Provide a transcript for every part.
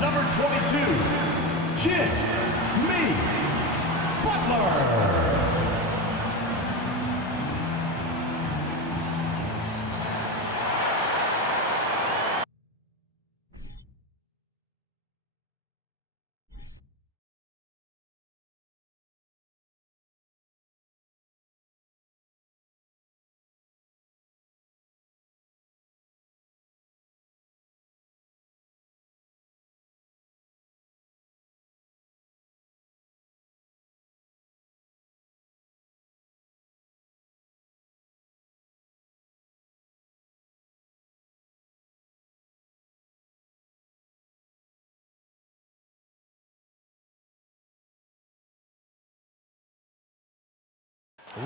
Number 22, Jimmy Butler.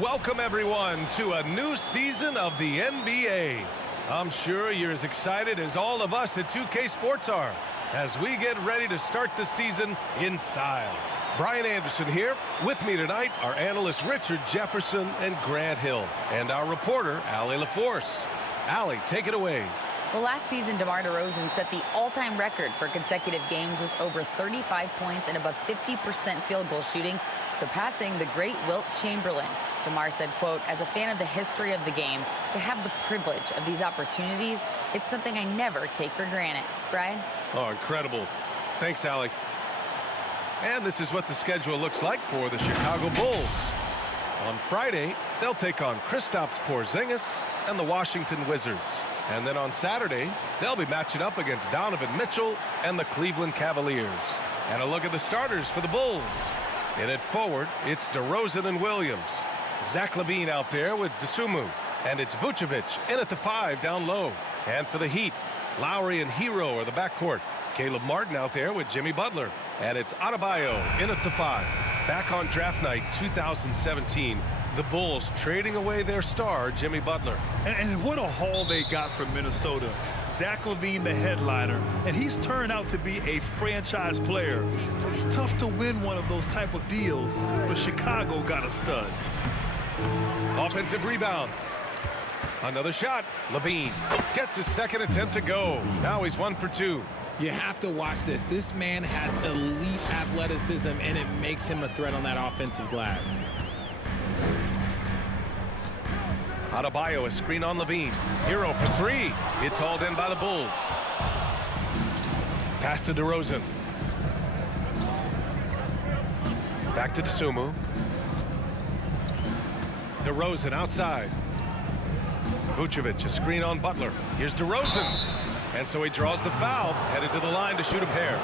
Welcome, everyone, to a new season of the NBA. I'm sure you're as excited as all of us at 2K Sports are as we get ready to start the season in style. Brian Anderson here. With me tonight are analysts Richard Jefferson and Grant Hill, and our reporter, Allie LaForce. Allie, take it away. Well, last season, DeMar DeRozan set the all-time record for consecutive games with over 35 points and above 50% field goal shooting, surpassing the great Wilt Chamberlain. DeMar said, quote, "As a fan of the history of the game, to have the privilege of these opportunities, it's something I never take for granted." Brian? Oh, incredible. Thanks, Allie. And this is what the schedule looks like for the Chicago Bulls. On Friday, they'll take on Kristaps Porzingis and the Washington Wizards. And then on Saturday, they'll be matching up against Donovan Mitchell and the Cleveland Cavaliers. And a look at the starters for the Bulls. In at forward, it's DeRozan and Williams. Zach LaVine out there with Dosunmu. And it's Vucevic in at the 5 down low. And for the Heat, Lowry and Hero are the backcourt. Caleb Martin out there with Jimmy Butler. And it's Adebayo in at the 5. Back on draft night 2017, the Bulls trading away their star, Jimmy Butler. And what a haul they got from Minnesota. Zach LaVine, the headliner, and he's turned out to be a franchise player. It's tough to win one of those type of deals, but Chicago got a stud. Offensive rebound. Another shot. LaVine gets his second attempt to go. Now he's 1 for 2. You have to watch this. This man has elite athleticism, and it makes him a threat on that offensive glass. Adebayo, a screen on LaVine. Hero for 3. It's hauled in by the Bulls. Pass to DeRozan. Back to Dosunmu. DeRozan outside. Vucevic, a screen on Butler. Here's DeRozan. And so he draws the foul, headed to the line to shoot a pair.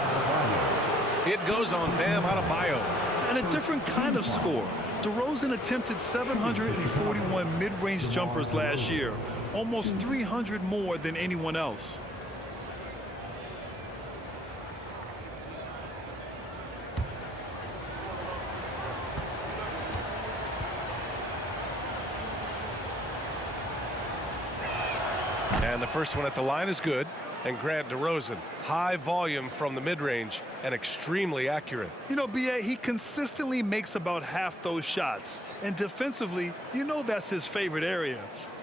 It goes on Bam Adebayo. And a different kind of score. DeRozan attempted 741 mid-range jumpers last year, almost 300 more than anyone else. And the first one at the line is good. And Grant, DeRozan, high volume from the mid-range and extremely accurate. You know, B.A., he consistently makes about half those shots. And defensively, you know that's his favorite area.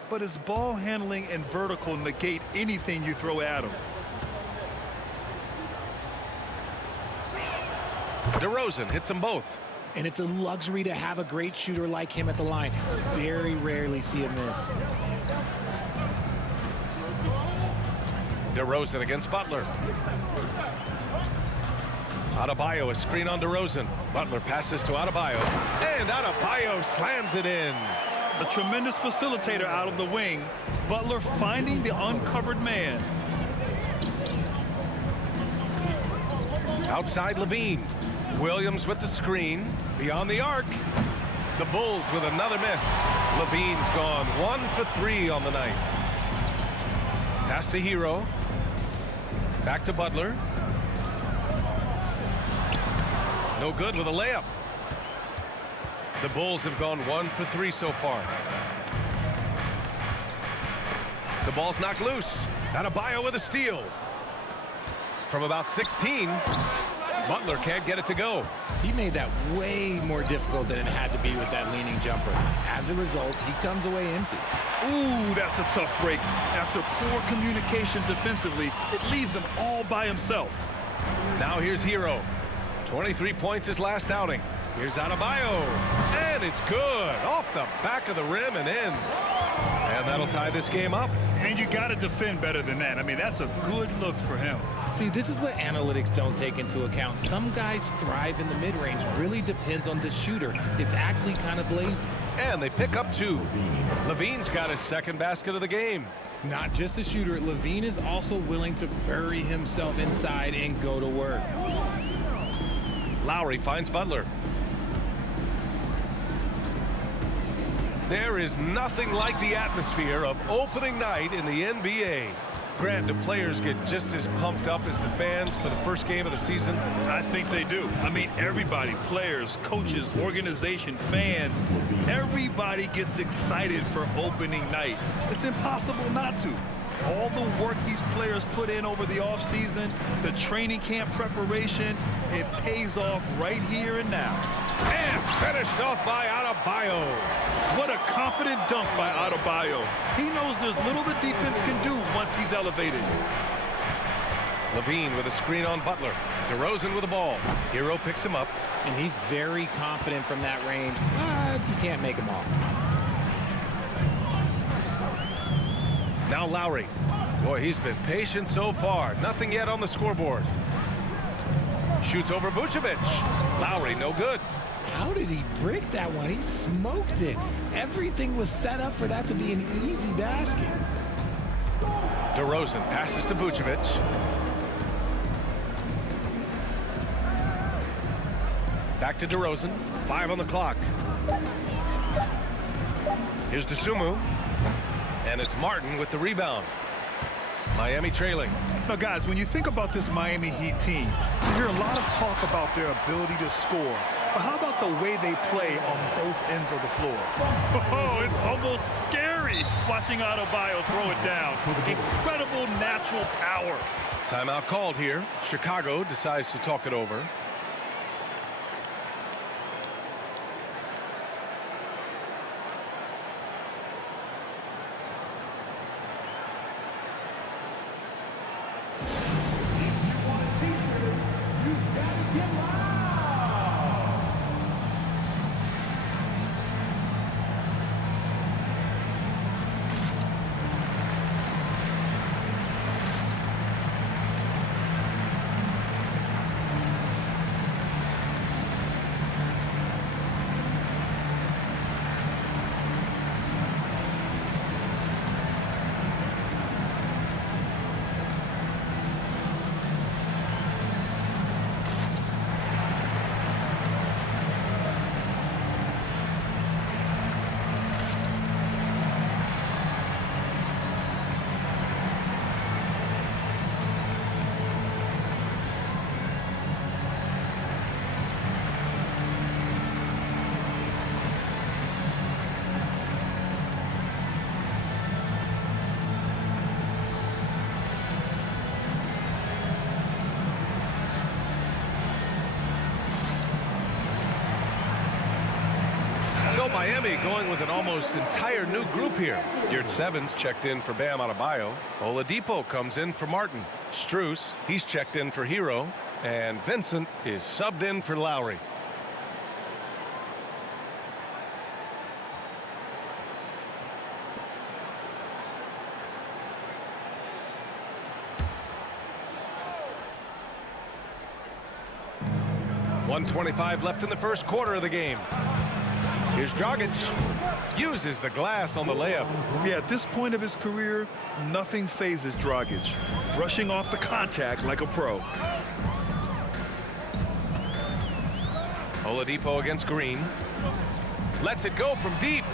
But his ball handling and vertical negate anything you throw at him. DeRozan hits them both. And it's a luxury to have a great shooter like him at the line. Very rarely see him miss. DeRozan against Butler. Adebayo, a screen on DeRozan. Butler passes to Adebayo. And Adebayo slams it in. A tremendous facilitator out of the wing. Butler finding the uncovered man. Outside LaVine. Williams with the screen. Beyond the arc. The Bulls with another miss. LaVine's gone 1 for 3 on the night. Pass to Hero. Back to Butler. No good with a layup. The Bulls have gone 1 for 3 so far. The ball's knocked loose. Adebayo with a steal. From about 16, Butler can't get it to go. He made that way more difficult than it had to be with that leaning jumper. As a result, he comes away empty. Ooh, that's a tough break. After poor communication defensively, it leaves him all by himself. Now here's Hero. 23 points his last outing. Here's Adebayo. And it's good. Off the back of the rim and in. And that'll tie this game up. And you got to defend better than that. I mean, that's a good look for him. See, this is what analytics don't take into account. Some guys thrive in the mid-range. Really depends on the shooter. It's actually kind of lazy. And they pick up 2. Levine's got his second basket of the game. Not just a shooter, Levine is also willing to bury himself inside and go to work. Lowry finds Butler. There is nothing like the atmosphere of opening night in the NBA. Grant, do players get just as pumped up as the fans for the first game of the season? I think they do. I mean, everybody, players, coaches, organization, fans, everybody gets excited for opening night. It's impossible not to. All the work these players put in over the offseason, the training camp preparation, it pays off right here and now. And finished off by Adebayo. What a confident dunk by Adebayo. He knows there's little the defense can do once he's elevated. Levine with a screen on Butler. DeRozan with the ball. Hero picks him up. And he's very confident from that range, but you can't make him all. Now Lowry. Boy, he's been patient so far. Nothing yet on the scoreboard. Shoots over Vucevic. Lowry, no good. How did he break that one? He smoked it. Everything was set up for that to be an easy basket. DeRozan passes to Vucevic. Back to DeRozan. 5 on the clock. Here's DeSumo. And it's Martin with the rebound. Miami trailing. Now, guys, when you think about this Miami Heat team, you hear a lot of talk about their ability to score. But how about the way they play on both ends of the floor? Oh, it's almost scary watching Adebayo throw it down. Incredible natural power. Timeout called here. Chicago decides to talk it over. So Miami going with an almost entire new group here. Yurt Sevens checked in for Bam Adebayo. Oladipo comes in for Martin. Strus, he's checked in for Hero. And Vincent is subbed in for Lowry. .125 left in the first quarter of the game. Here's Dragic. Uses the glass on the layup. Yeah, at this point of his career, nothing phases Dragic. Brushing off the contact like a pro. Oladipo against Green. Lets it go from deep.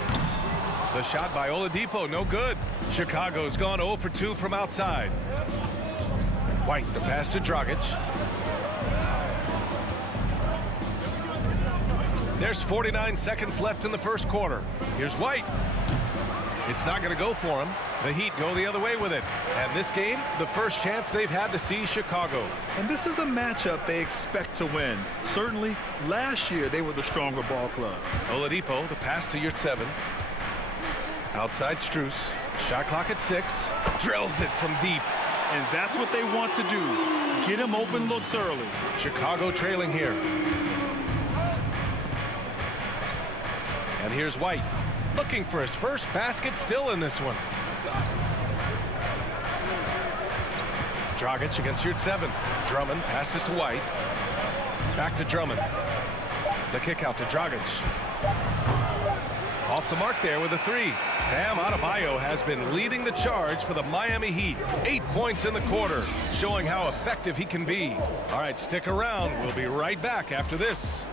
The shot by Oladipo, no good. Chicago's gone 0 for 2 from outside. White, the pass to Dragic. There's 49 seconds left in the first quarter. Here's White. It's not going to go for him. The Heat go the other way with it. And this game, the first chance they've had to see Chicago. And this is a matchup they expect to win. Certainly, last year they were the stronger ball club. Oladipo, the pass to Yurtseven. Outside Strus. Shot clock at 6. Drills it from deep. and that's what they want to do. Get him open looks early. Chicago trailing here. And here's White, looking for his first basket, still in this one. Dragic against Yurtseven. Drummond passes to White. Back to Drummond. The kick out to Dragic. Off the mark there with a three. Bam Adebayo has been leading the charge for the Miami Heat. 8 points in the quarter, showing how effective he can be. All right, stick around. We'll be right back after this.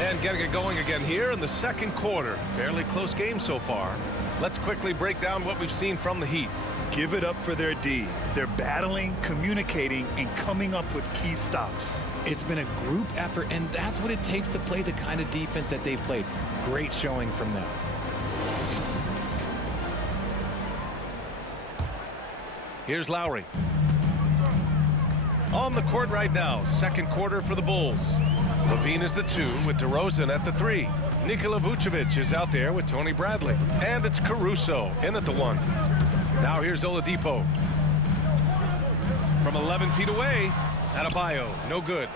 And getting it going again here in the second quarter. Fairly close game so far. Let's quickly break down what we've seen from the Heat. Give it up for their D. They're battling, communicating, and coming up with key stops. It's been a group effort, and that's what it takes to play the kind of defense that they've played. Great showing from them. Here's Lowry. On the court right now, second quarter for the Bulls. Levine is the 2 with DeRozan at the 3. Nikola Vucevic is out there with Tony Bradley. And it's Caruso in at the 1. Now here's Oladipo. From 11 feet away, Adebayo, no good.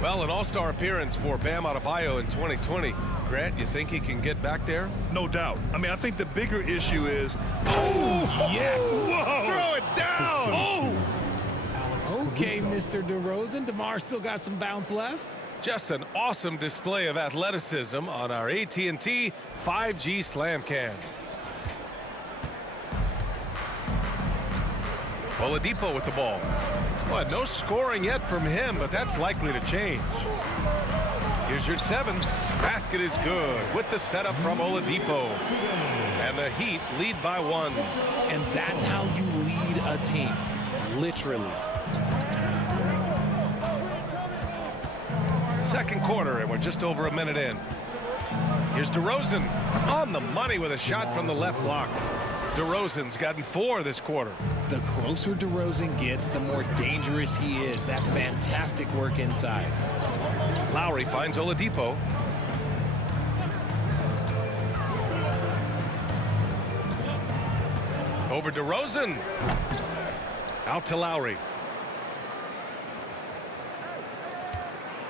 Well, an all-star appearance for Bam Adebayo in 2020. Grant, you think he can get back there? No doubt. I mean, I think the bigger issue is... Oh, yes! Whoa! Throw it down! Oh! Okay, Mr. DeRozan. DeMar still got some bounce left. Just an awesome display of athleticism on our AT&T 5G Slam Cam. Oladipo with the ball. Well, no scoring yet from him, but that's likely to change. Here's Yurtseven. Basket is good with the setup from Oladipo. And the Heat lead by 1. And that's how you lead a team. Literally. Second quarter, and we're just over a minute in. Here's DeRozan on the money with a shot from the left block. DeRozan's gotten 4 this quarter. The closer DeRozan gets, the more dangerous he is. That's fantastic work inside. Lowry finds Oladipo. Over DeRozan. Out to Lowry.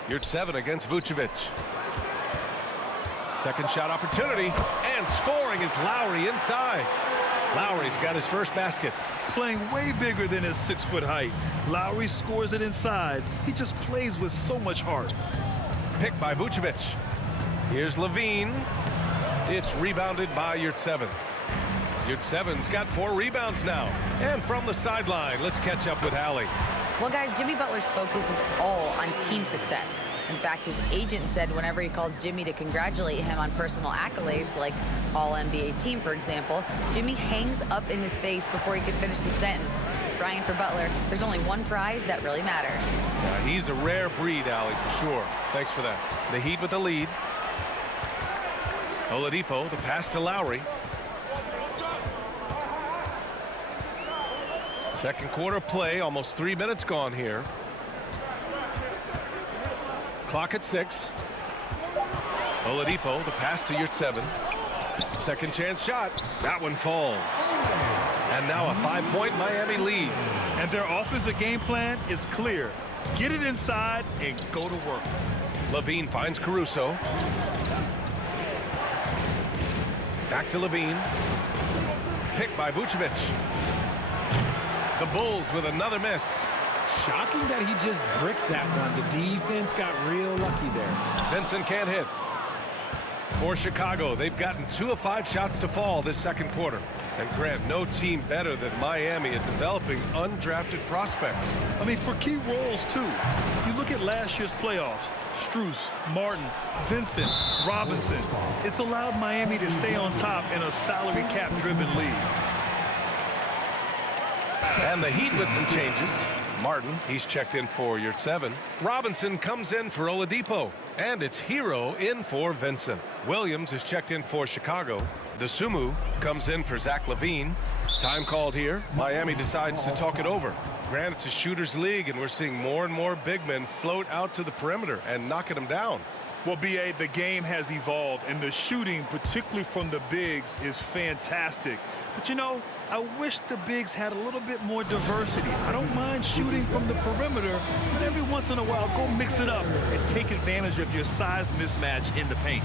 Yurtseven against Vucevic. Second shot opportunity, and scoring is Lowry inside. Lowry's got his first basket. Playing way bigger than his 6-foot height. Lowry scores it inside. He just plays with so much heart. Picked by Vucevic. Here's Levine. It's rebounded by Yurtseven. Yurtseven's got 4 rebounds now. And from the sideline, let's catch up with Allie. Well, guys, Jimmy Butler's focus is all on team success. In fact, his agent said whenever he calls Jimmy to congratulate him on personal accolades, like All-NBA team, for example, Jimmy hangs up in his face before he can finish the sentence. Brian, for Butler, there's only one prize that really matters. Yeah, he's a rare breed, Allie, for sure. Thanks for that. The Heat with the lead. Oladipo, the pass to Lowry. Second quarter play, almost 3 minutes gone here. Clock at 6. Oladipo, the pass to Yurtseven. Second chance shot. That one falls. And now a 5-point Miami lead. And their offensive game plan is clear. Get it inside and go to work. Levine finds Caruso. Back to Levine. Picked by Vucevic. The Bulls with another miss. Shocking that he just bricked that one. The defense got real lucky there. Vincent can't hit. For Chicago, they've gotten 2 of 5 shots to fall this second quarter. And Grant, no team better than Miami at developing undrafted prospects. I mean, for key roles, too. You look at last year's playoffs. Strus, Martin, Vincent, Robinson. It's allowed Miami to stay on top in a salary cap-driven league. And the Heat with some changes. Martin, he's checked in for Yurtseven. Robinson comes in for Oladipo. And it's Hero in for Vincent. Williams is checked in for Chicago. DeSumo comes in for Zach LaVine. Time called here. Miami decides to talk it over. Granted, it's a shooter's league, and we're seeing more and more big men float out to the perimeter and knocking them down. Well, B.A., the game has evolved, and the shooting, particularly from the bigs, is fantastic. But, you know, I wish the bigs had a little bit more diversity. I don't mind shooting from the perimeter, but every once in a while, go mix it up and take advantage of your size mismatch in the paint.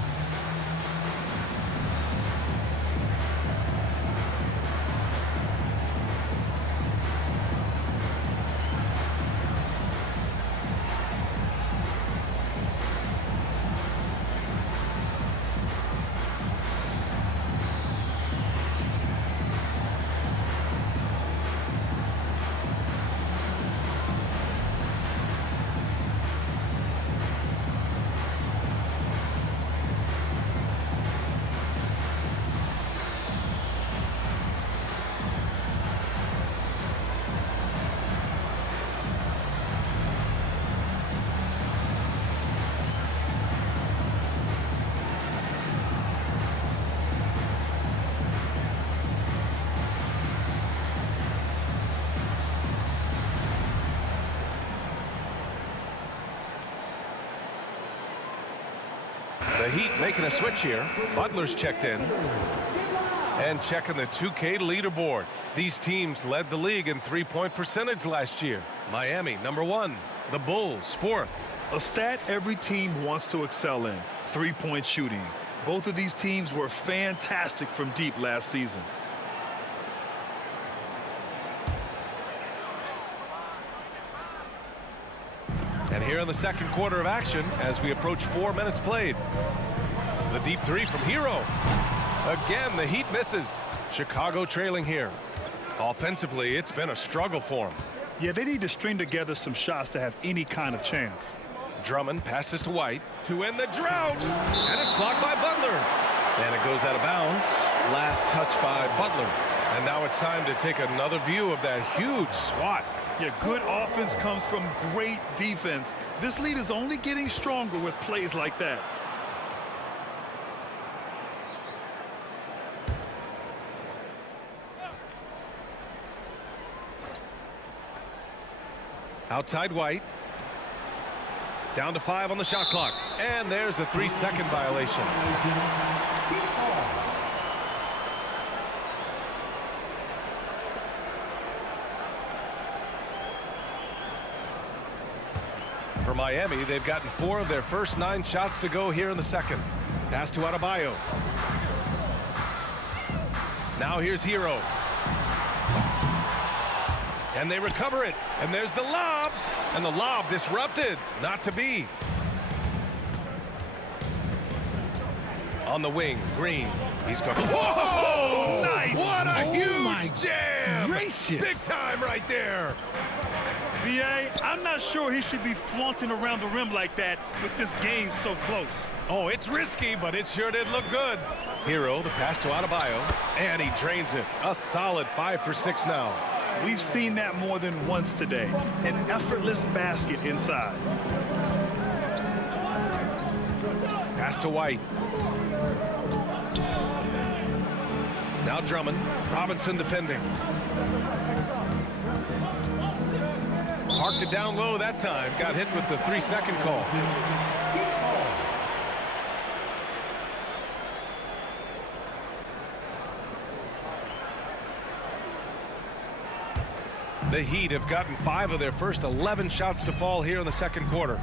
The Heat making a switch here. Butler's checked in. And checking the 2K leaderboard. These teams led the league in three-point percentage last year. Miami, #1. The Bulls, 4th. A stat every team wants to excel in: three-point shooting. Both of these teams were fantastic from deep last season. And here in the second quarter of action, as we approach 4 minutes played. The deep three from Hero. Again, the Heat misses. Chicago trailing here. Offensively, it's been a struggle for them. Yeah, they need to string together some shots to have any kind of chance. Drummond passes to White to end the drought. And it's blocked by Butler. And it goes out of bounds. Last touch by Butler. And now it's time to take another view of that huge swat. Yeah, good offense comes from great defense. This lead is only getting stronger with plays like that. Outside White. Down to 5 on the shot clock. And there's a 3-second violation. For Miami, they've gotten 4 of their first 9 shots to go here in the second. Pass to Adebayo. Now here's Hero. And they recover it. And there's the lob. And the lob disrupted. Not to be. On the wing, Green. He's going. Whoa! Nice! What a my huge jam! gracious. Big time right there. B.A., I'm not sure he should be flaunting around the rim like that with this game so close. Oh, it's risky, but it sure did look good. Hero, the pass to Adebayo, and he drains it. A solid 5 for 6 now. We've seen that more than once today. An effortless basket inside. Pass to White. Now Drummond. Robinson defending. Parked it down low that time. Got hit with the 3-second call. The Heat have gotten 5 of their first 11 shots to fall here in the second quarter.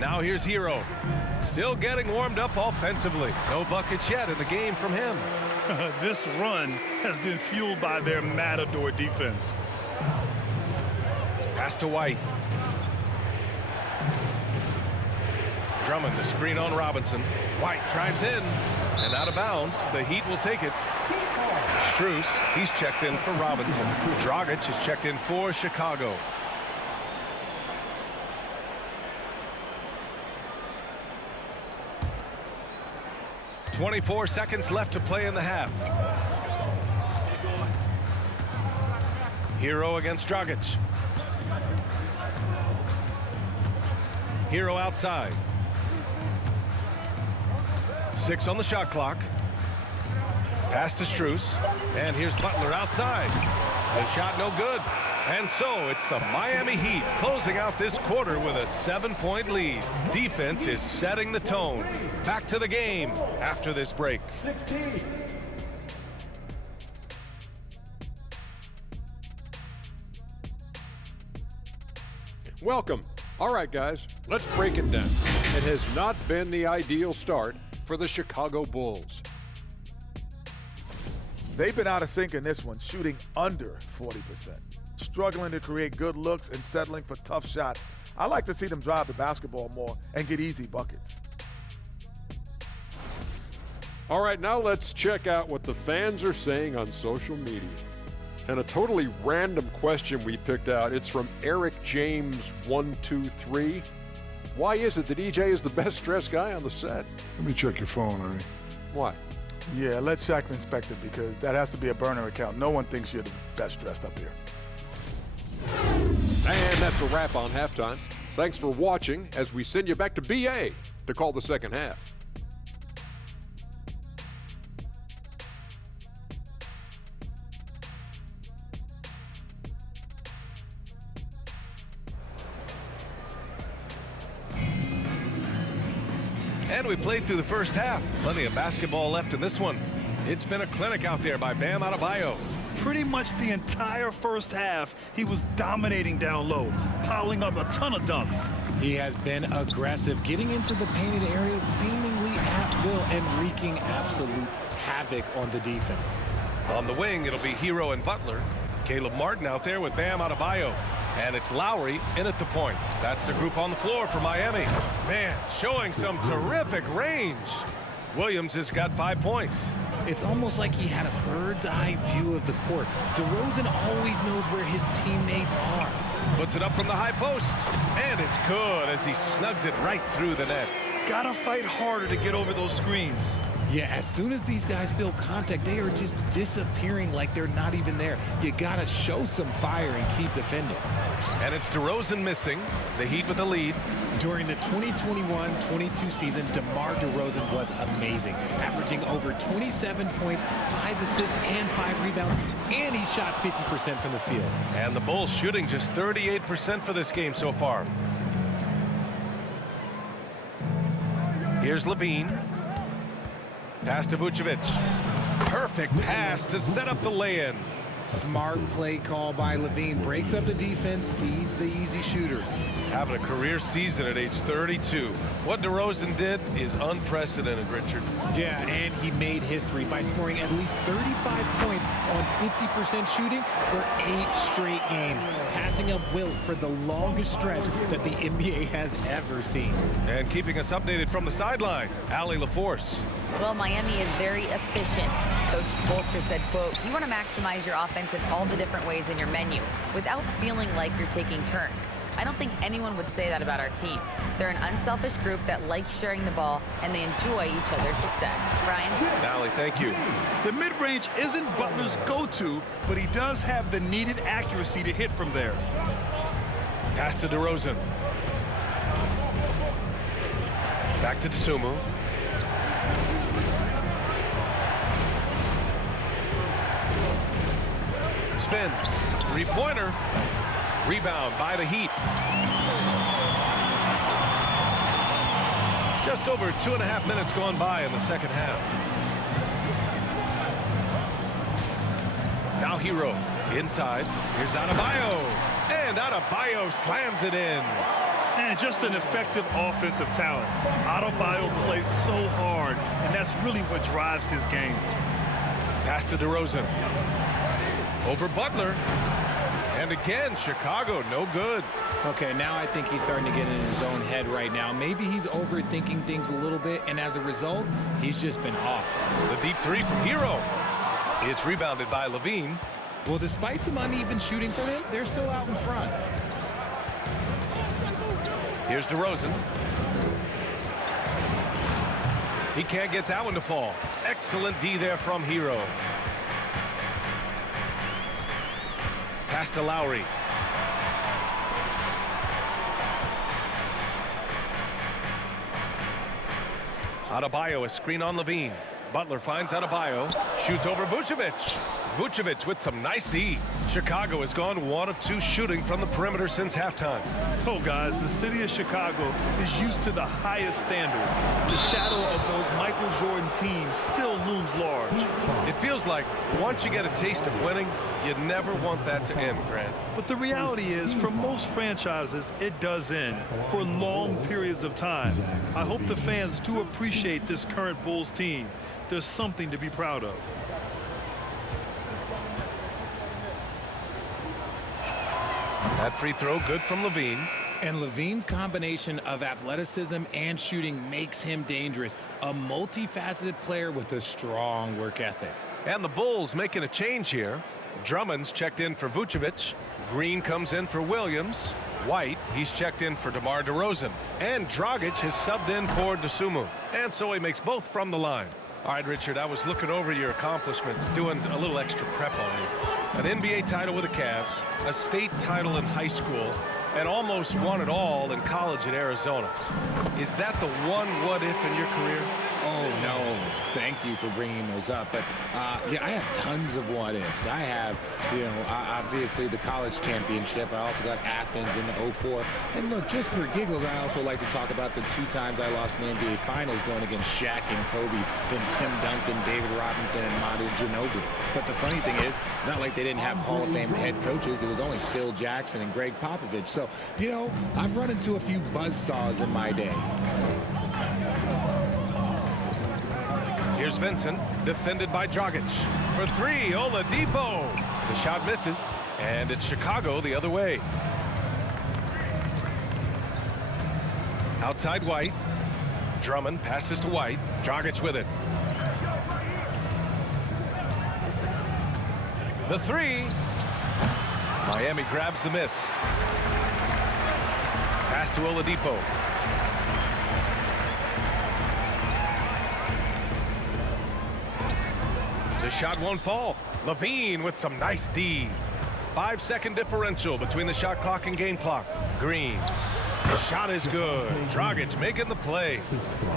Now here's Hero. Still getting warmed up offensively. No buckets yet in the game from him. This run has been fueled by their Matador defense. Pass to White. Drummond, the screen on Robinson. White drives in and out of bounds. The Heat will take it. Strus, he's checked in for Robinson. Dragic is checked in for Chicago. .24 seconds left to play in the half. Hero against Dragic. Hero outside. 6 on the shot clock. Pass to Strus. And here's Butler outside. The shot no good. And so it's the Miami Heat closing out this quarter with a 7-point lead. Defense is setting the tone. Back to the game after this break. 16. Welcome. All right, guys, let's break it down. It has not been the ideal start for the Chicago Bulls. They've been out of sync in this one, shooting under 40%. Struggling to create good looks and settling for tough shots. I like to see them drive the basketball more and get easy buckets. All right, now let's check out what the fans are saying on social media. And a totally random question we picked out. It's from Eric James 123. Why is it that EJ is the best dressed guy on the set? Let me check your phone, honey. Why? Yeah, let Shaq inspect it because that has to be a burner account. No one thinks you're the best dressed up here. And that's a wrap on halftime. Thanks for watching as we send you back to BA to call the second half. And we played through the first half. Plenty of basketball left in this one. It's been a clinic out there by Bam Adebayo. Pretty much the entire first half, he was dominating down low, piling up a ton of dunks. He has been aggressive, getting into the painted areas seemingly at will and wreaking absolute havoc on the defense. On the wing, it'll be Hero and Butler. Caleb Martin out there with Bam Adebayo. And it's Lowry in at the point. That's the group on the floor for Miami. Man, showing some terrific range. Williams has got 5 points. It's almost like he had a bird's eye view of the court. DeRozan always knows where his teammates are. Puts it up from the high post. And it's good as he snugs it right through the net. Gotta fight harder to get over those screens. Yeah, as soon as these guys feel contact, they are just disappearing like they're not even there. You gotta show some fire and keep defending. And it's DeRozan missing. The Heat with the lead. During the 2021-22 season, DeMar DeRozan was amazing, averaging over 27 points, 5 assists, and 5 rebounds, and he shot 50% from the field. And the Bulls shooting just 38% for this game so far. Here's Levine. Pass to Vucevic. Perfect pass to set up the lay-in. Smart play call by Levine. Breaks up the defense, feeds the easy shooter. Having a career season at age 32. What DeRozan did is unprecedented, Richard. Yeah, and he made history by scoring at least 35 points on 50% shooting for 8 straight games, passing up Wilt for the longest stretch that the NBA has ever seen. And keeping us updated from the sideline, Allie LaForce. Well, Miami is very efficient. Coach Spoelstra said, quote, "You want to maximize your offense in all the different ways in your menu without feeling like you're taking turns." I don't think anyone would say that about our team. They're an unselfish group that likes sharing the ball, and they enjoy each other's success. Brian? Allie, thank you. The mid-range isn't Butler's go-to, but he does have the needed accuracy to hit from there. Pass to DeRozan. Back to Dosunmu. Spins. Three-pointer. Rebound by the Heat. Just over 2.5 minutes gone by in the second half. Now Hero inside. Here's Adebayo. And Adebayo slams it in. And just an effective offensive talent. Adebayo plays so hard, and that's really what drives his game. Pass to DeRozan. Over Butler. And again, Chicago, no good. Okay, now I think he's starting to get in his own head right now. Maybe he's overthinking things a little bit, and as a result, he's just been off. The deep three from Hero. It's rebounded by Levine. Well, despite some uneven shooting from him, they're still out in front. Here's DeRozan. He can't get that one to fall. Excellent D there from Hero. Pass to Lowry. Adebayo, a screen on Levine. Butler finds Adebayo. Shoots over Vucevic. Vucevic with some nice D. Chicago has gone 1 of 2 shooting from the perimeter since halftime. Oh, guys, the city of Chicago is used to the highest standard. The shadow of those Michael Jordan teams still looms large. It feels like once you get a taste of winning, you never want that to end, Grant. But the reality is, for most franchises, it does end for long periods of time. I hope the fans do appreciate this current Bulls team. There's something to be proud of. That free throw good from Levine. And Levine's combination of athleticism and shooting makes him dangerous. A multifaceted player with a strong work ethic. And the Bulls making a change here. Drummond's checked in for Vucevic. Green comes in for Williams. White, he's checked in for DeMar DeRozan. And Dragic has subbed in for Dosunmu. And so he makes both from the line. All right, Richard, I was looking over your accomplishments, doing a little extra prep on you. An NBA title with the Cavs, a state title in high school, and almost won it all in college at Arizona. Is that the one what-if in your career? Oh, no. Thank you for bringing those up. But, yeah, I have tons of what-ifs. I have, obviously the college championship. I also got Athens in the 04. And, look, just for giggles, I also like to talk about the 2 times I lost in the NBA Finals going against Shaq and Kobe, then Tim Duncan, David Robinson, and Manu Ginobili. But the funny thing is, it's not like they didn't have Hall of Fame head coaches. It was only Phil Jackson and Greg Popovich. So, I've run into a few buzzsaws in my day. Here's Vincent, defended by Dragic. For 3, Oladipo. The shot misses, and it's Chicago the other way. Outside White. Drummond passes to White. Dragic with it. The 3. Miami grabs the miss. Pass to Oladipo. The shot won't fall. Levine with some nice D. 5-second differential between the shot clock and game clock. Green. The shot is good. Dragic making the play.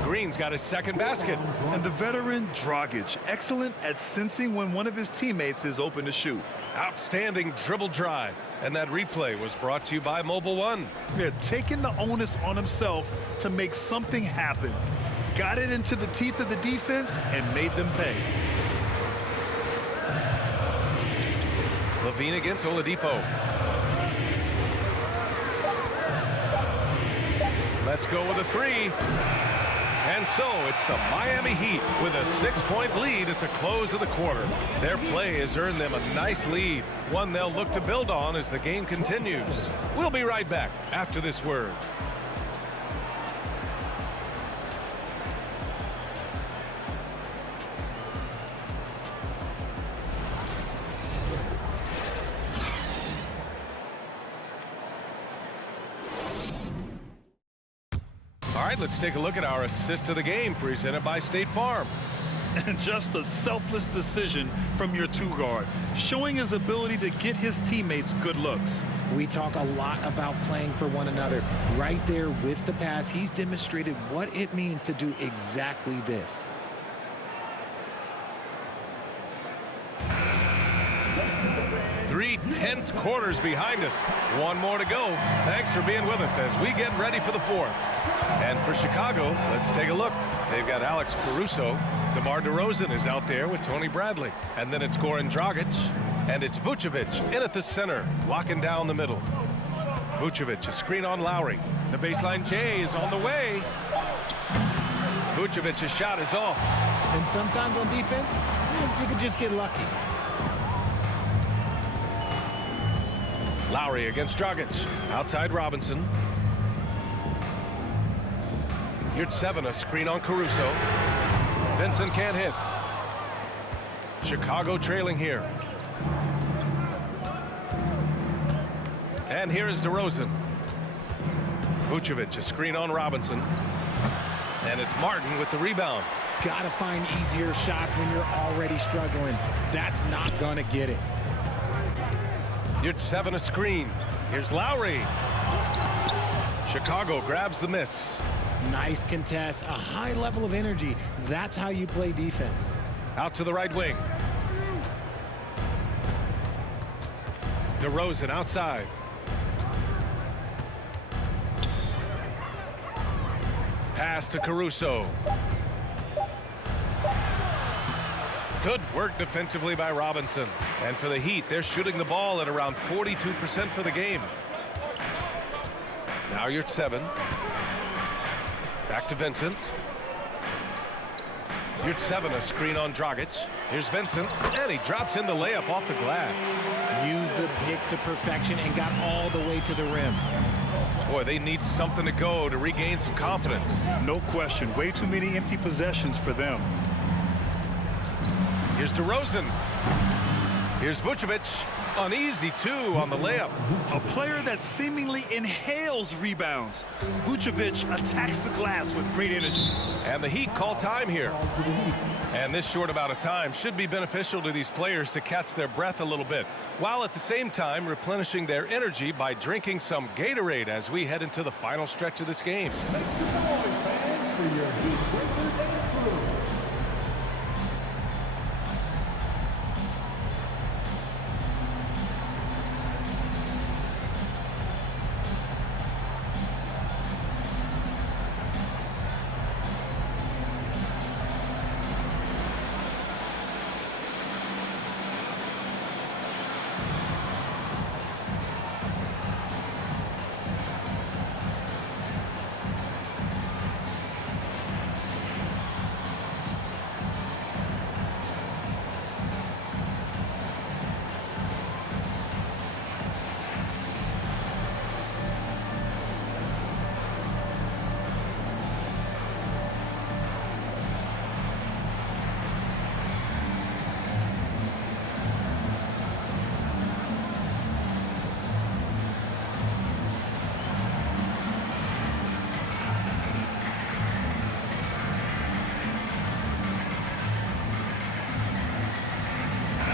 Green's got his second basket. And the veteran Dragic, excellent at sensing when one of his teammates is open to shoot. Outstanding dribble drive. And that replay was brought to you by Mobile One. They're taking the onus on himself to make something happen. Got it into the teeth of the defense and made them pay. Levine against Oladipo. Let's go with a 3. And so it's the Miami Heat with a 6-point lead at the close of the quarter. Their play has earned them a nice lead, one they'll look to build on as the game continues. We'll be right back after this word. All right, let's take a look at our assist of the game presented by State Farm. And just a selfless decision from your 2-guard, showing his ability to get his teammates good looks. We talk a lot about playing for one another. Right there with the pass, he's demonstrated what it means to do exactly this. Three tense quarters behind us. One more to go. Thanks for being with us as we get ready for the 4th. And for Chicago, let's take a look. They've got Alex Caruso. DeMar DeRozan is out there with Tony Bradley. And then it's Goran Dragic. And it's Vucevic in at the center, locking down the middle. Vucevic, a screen on Lowry. The baseline J is on the way. Vucevic's shot is off. And sometimes on defense, you can just get lucky. Lowry against Dragic. Outside Robinson. Here's 7, a screen on Caruso. Vincent can't hit. Chicago trailing here. And here is DeRozan. Vucevic, a screen on Robinson. And it's Martin with the rebound. Gotta find easier shots when you're already struggling. That's not gonna get it. Here's 7, a screen. Here's Lowry. Chicago grabs the miss. Nice contest, a high level of energy. That's how you play defense. Out to the right wing. DeRozan outside. Pass to Caruso. Good work defensively by Robinson. And for the Heat, they're shooting the ball at around 42% for the game. Now you're at 7. Back to Vincent. You're at 7, a screen on Dragic. Here's Vincent, and he drops in the layup off the glass. Used the pick to perfection and got all the way to the rim. Boy, they need something to go to regain some confidence. No question. Way too many empty possessions for them. Here's DeRozan. Here's Vucevic. An easy 2 on the layup. A player that seemingly inhales rebounds. Vucevic attacks the glass with great energy. And the Heat call time here. And this short amount of time should be beneficial to these players to catch their breath a little bit, while at the same time replenishing their energy by drinking some Gatorade as we head into the final stretch of this game. Make some noise, fans, for your Heat Breakers dance crew.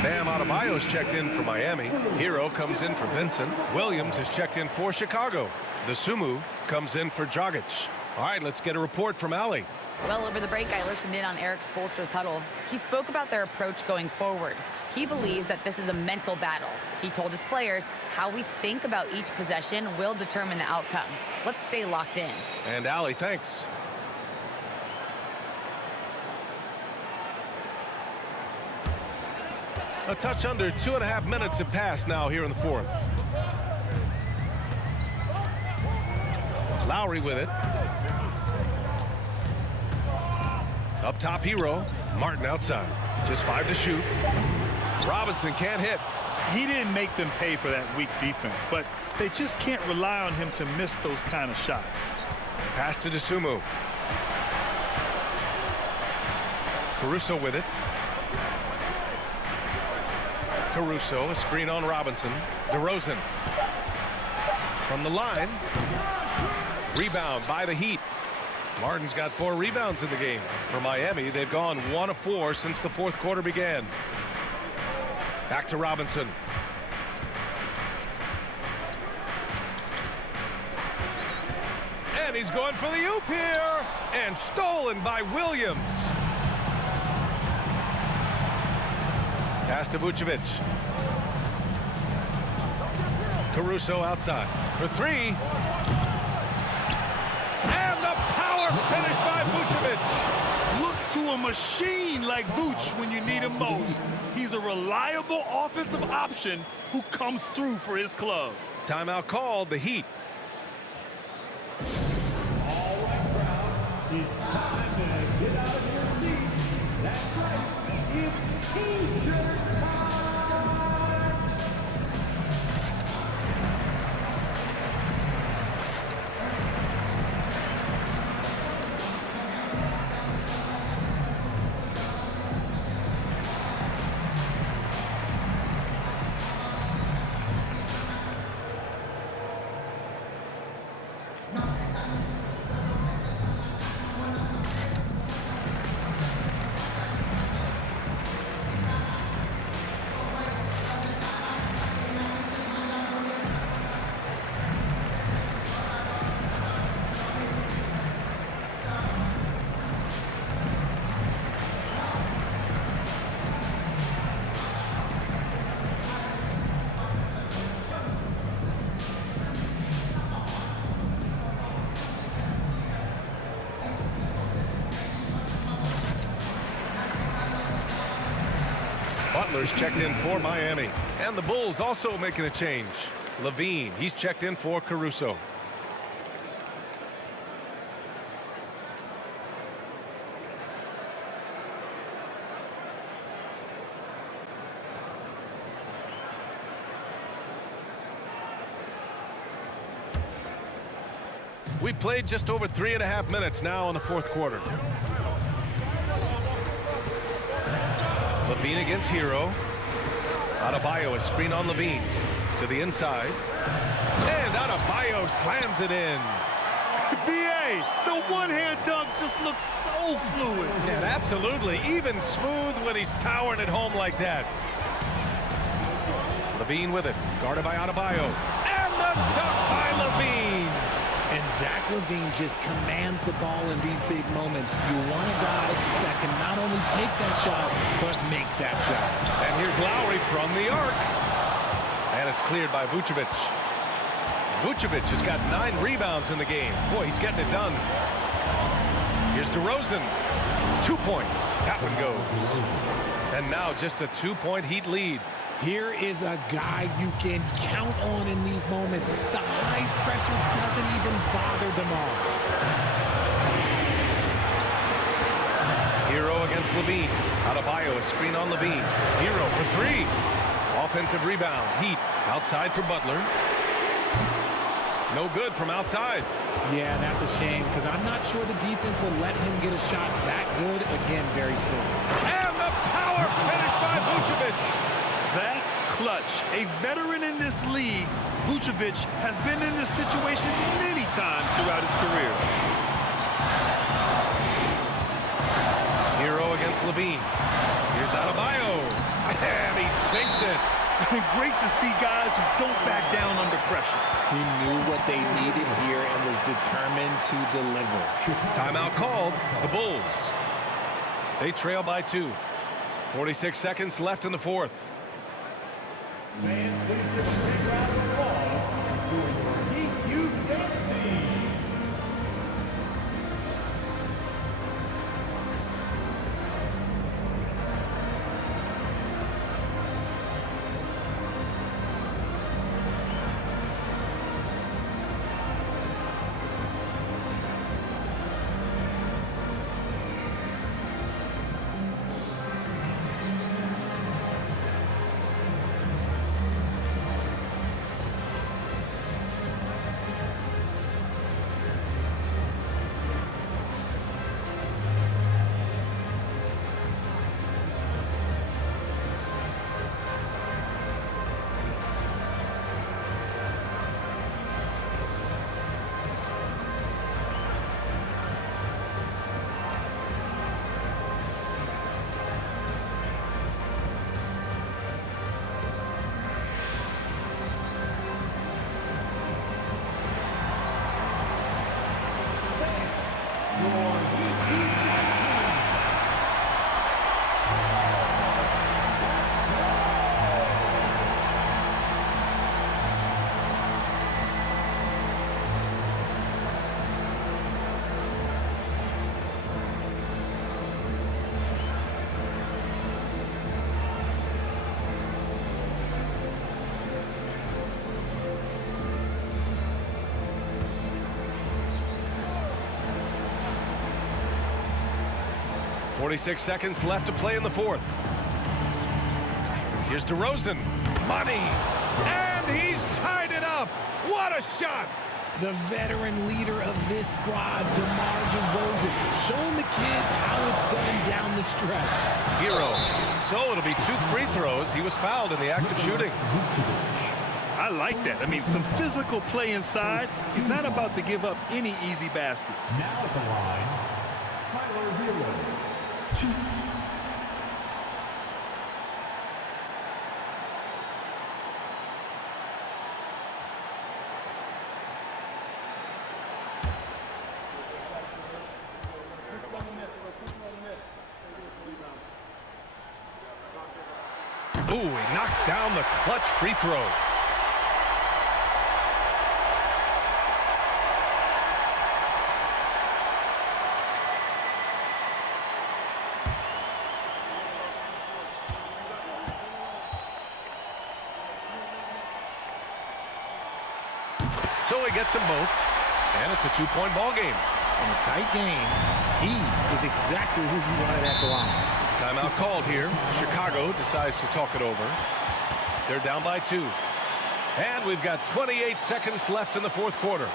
Bam Adebayo's checked in for Miami. Hero comes in for Vincent. Williams is checked in for Chicago. The Sumu comes in for Dragic. All right, let's get a report from Allie. Well, over the break, I listened in on Eric Spoelstra's huddle. He spoke about their approach going forward. He believes that this is a mental battle. He told his players how we think about each possession will determine the outcome. Let's stay locked in. And Allie, thanks. A touch under 2.5 minutes have passed now here in the fourth. Lowry with it. Up top, Hero. Martin outside. Just 5 to shoot. Robinson can't hit. He didn't make them pay for that weak defense, but they just can't rely on him to miss those kind of shots. Pass to DeSumo. Caruso with it. Caruso, a screen on Robinson. DeRozan. From the line. Rebound by the Heat. Martin's got 4 rebounds in the game. For Miami, they've gone 1 of 4 since the fourth quarter began. Back to Robinson. And he's going for the oop here. And stolen by Williams. Pass to Vucevic. Caruso outside for 3. And the power finish by Vucevic. Look to a machine like Vuce when you need him most. He's a reliable offensive option who comes through for his club. Timeout called, the Heat. All right, crowd, it's time to get out of your seats. That's right, it's T-shirt time. Butler's checked in for Miami. And the Bulls also making a change. Levine, he's checked in for Caruso. We played just over 3.5 minutes now in the fourth quarter. Levine against Hero. Adebayo, a screen on Levine to the inside. And Adebayo slams it in. B.A., the one-hand dunk just looks so fluid. Yeah, absolutely. Even smooth when he's powering it home like that. Levine with it. Guarded by Adebayo. And the dunk by Levine. And Zach LaVine just commands the ball in these big moments. You want a guy that can not only take that shot, but make that shot. And here's Lowry from the arc. And it's cleared by Vucevic. Vucevic has got 9 rebounds in the game. Boy, he's getting it done. Here's DeRozan. 2 points. That one goes. And now just a 2-point Heat lead. Here is a guy you can count on in these moments. The high pressure doesn't even bother them all. Hero against Levine. Adebayo, a screen on Levine. Hero for 3. Offensive rebound. Heat outside for Butler. No good from outside. Yeah, that's a shame because I'm not sure the defense will let him get a shot that good again very soon. And the power finish by Vucevic. That's clutch. A veteran in this league, Vucevic has been in this situation many times throughout his career. Hero against Levine. Here's Adebayo. And he sinks it. Great to see guys who don't back down under pressure. He knew what they needed here and was determined to deliver. Timeout called. The Bulls. They trail by 2. 46 seconds left in the fourth. Fans, please give a big round of applause for your Heat Youth Dance. 46 seconds left to play in the fourth. Here's DeRozan. Money. And he's tied it up. What a shot. The veteran leader of this squad, DeMar DeRozan, showing the kids how it's done down the stretch. Hero. So it'll be 2 free throws. He was fouled in the act of shooting. I like that. I mean, some physical play inside. He's not about to give up any easy baskets. Now at the line, Tyler Hero. Ooh, he knocks down the clutch free throw. So he gets them both, and it's a 2-point ball game. In a tight game, he is exactly who you wanted at the line. Timeout called here. Chicago decides to talk it over. They're down by 2. And we've got 28 seconds left in the fourth quarter.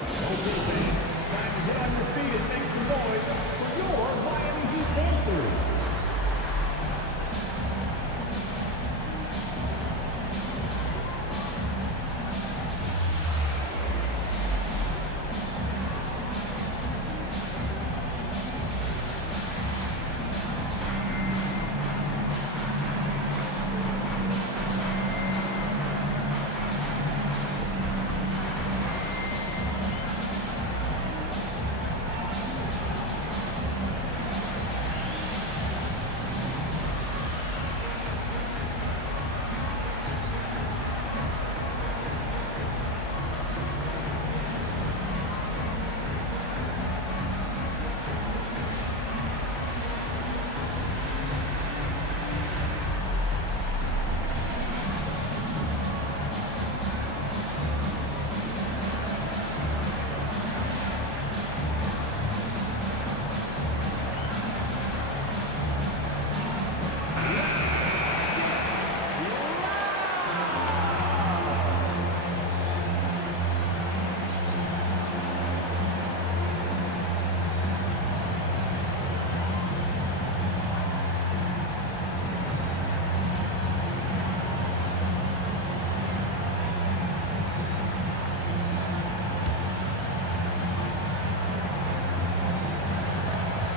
Time to get on your feet and make some noise for your Miami Heat Panthers.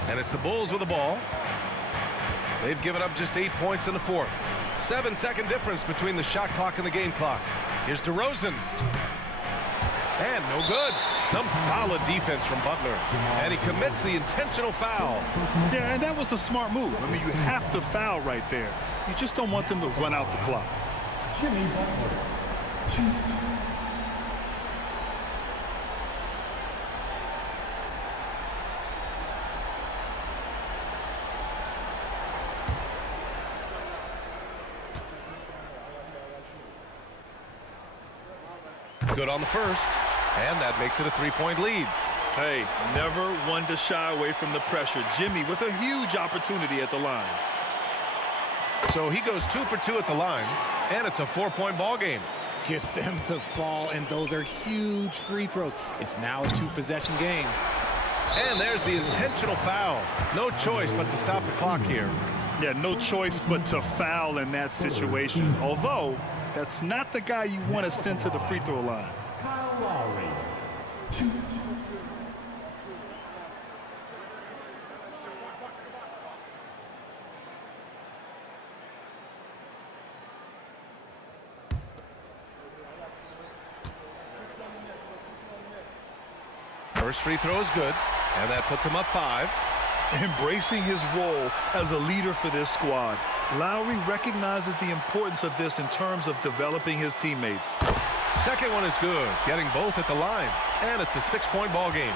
And it's the Bulls with the ball. They've given up just 8 points in the fourth. 7-second difference between the shot clock and the game clock. Here's DeRozan. And no good. Some solid defense from Butler. And he commits the intentional foul. Yeah, and that was a smart move. I mean, you have to foul right there. You just don't want them to run out the clock. Jimmy Butler. Good on the first, and that makes it a 3-point lead. Hey, never one to shy away from the pressure. Jimmy with a huge opportunity at the line. So he goes 2 for 2 at the line, and it's a 4-point ball game. Gets them to fall, and those are huge free throws. It's now a 2-possession game. And there's the intentional foul. No choice but to stop the clock here. Yeah, no choice but to foul in that situation. Although, that's not the guy you want to send to the free throw line. Kyle Lowry. First free throw is good, and that puts him up 5. Embracing his role as a leader for this squad, Lowry recognizes the importance of this in terms of developing his teammates. Second one is good, getting both at the line, and it's a 6-point ball game.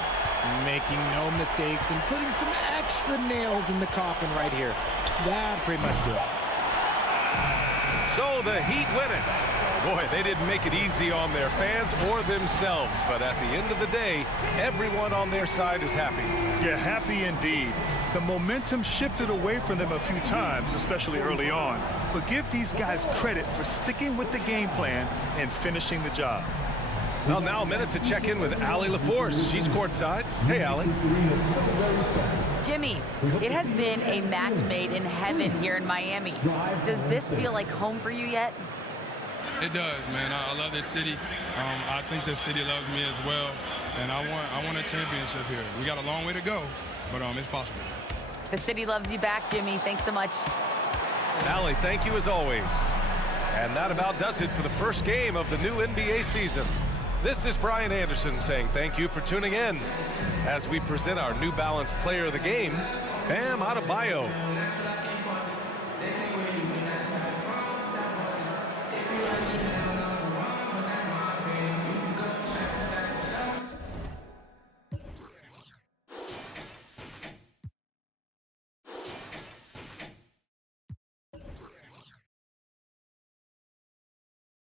Making no mistakes and putting some extra nails in the coffin right here. That pretty much do it. So the Heat win it. Boy, they didn't make it easy on their fans or themselves, but at the end of the day, everyone on their side is happy. Yeah, happy indeed. The momentum shifted away from them a few times, especially early on. But give these guys credit for sticking with the game plan and finishing the job. Well, now a minute to check in with Allie LaForce. She's courtside. Hey, Allie. Jimmy, it has been a match made in heaven here in Miami. Does this feel like home for you yet? It does, man. I love this city. I think this city loves me as well, and I want a championship here. We got a long way to go, but it's possible. The city loves you back, Jimmy. Thanks so much. Allie, thank you as always. And that about does it for the first game of the new NBA season. This is Brian Anderson saying thank you for tuning in as we present our New Balance Player of the Game, Bam Adebayo.